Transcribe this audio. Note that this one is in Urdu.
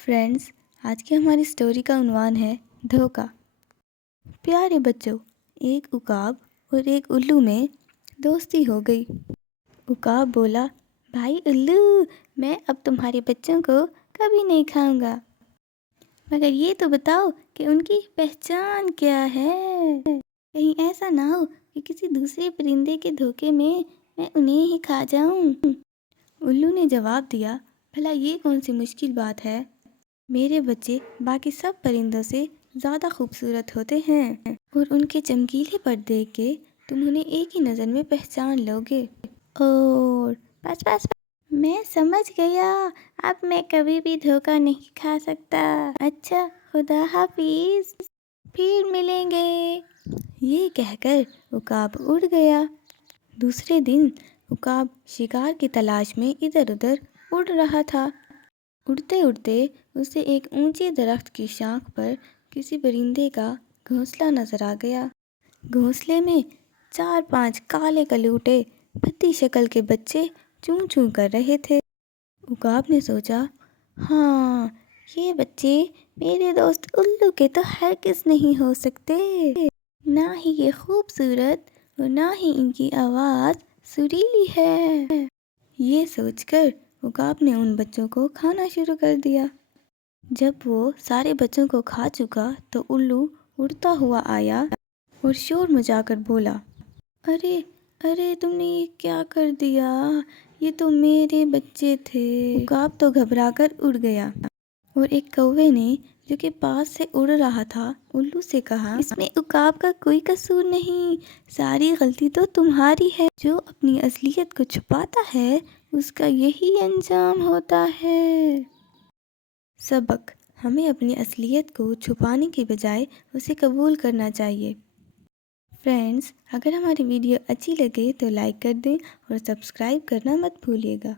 فرینڈز، آج کی ہماری سٹوری کا عنوان ہے دھوکہ۔ پیارے بچوں، ایک عقاب اور ایک الو میں دوستی ہو گئی۔ عقاب بولا، بھائی الو، میں اب تمہارے بچوں کو کبھی نہیں کھاؤں گا، مگر یہ تو بتاؤ کہ ان کی پہچان کیا ہے، کہیں ایسا نہ ہو کہ کسی دوسرے پرندے کے دھوکے میں انہیں ہی کھا جاؤں۔ الو نے جواب دیا، بھلا یہ کون سی مشکل بات ہے، میرے بچے باقی سب پرندوں سے زیادہ خوبصورت ہوتے ہیں اور ان کے چمکیلے پر دیکھ کے تم انہیں ایک ہی نظر میں پہچان لو گے۔ اور بس میں سمجھ گیا، اب میں کبھی بھی دھوکہ نہیں کھا سکتا۔ اچھا، خدا حافظ، پھر ملیں گے۔ یہ کہہ کر عقاب اڑ گیا۔ دوسرے دن عقاب شکار کی تلاش میں ادھر ادھر اڑ رہا تھا۔ اڑتے اڑتے اسے ایک اونچے درخت کی شاخ پر کسی پرندے کا گھونسلہ نظر آ گیا۔ گھونسلے میں 4-5 کالے کلوٹے پھتی شکل کے بچے چوں چوں کر رہے تھے۔ عقاب نے سوچا، ہاں، یہ بچے میرے دوست الو کے تو ہرگز نہیں ہو سکتے، نہ ہی یہ خوبصورت اور نہ ہی ان کی آواز سریلی ہے۔ یہ سوچ کر عقاب نے ان بچوں کو کھانا شروع کر دیا۔ جب وہ سارے بچوں کو کھا چکا تو الو اڑتا ہوا آیا اور شور مچا کر بولا، ارے تم نے یہ کیا کر دیا، یہ تو میرے بچے تھے۔ عقاب تو گھبرا کر اڑ گیا اور ایک کوے نے جو کہ پاس سے اڑ رہا تھا الو سے کہا، اس میں عقاب کا کوئی قصور نہیں، ساری غلطی تو تمہاری ہے۔ جو اپنی اصلیت کو چھپاتا ہے اس کا یہی انجام ہوتا ہے۔ سبق: ہمیں اپنی اصلیت کو چھپانے کی بجائے اسے قبول کرنا چاہیے۔ فرینڈز، اگر ہماری ویڈیو اچھی لگے تو لائک کر دیں اور سبسکرائب کرنا مت بھولیے گا۔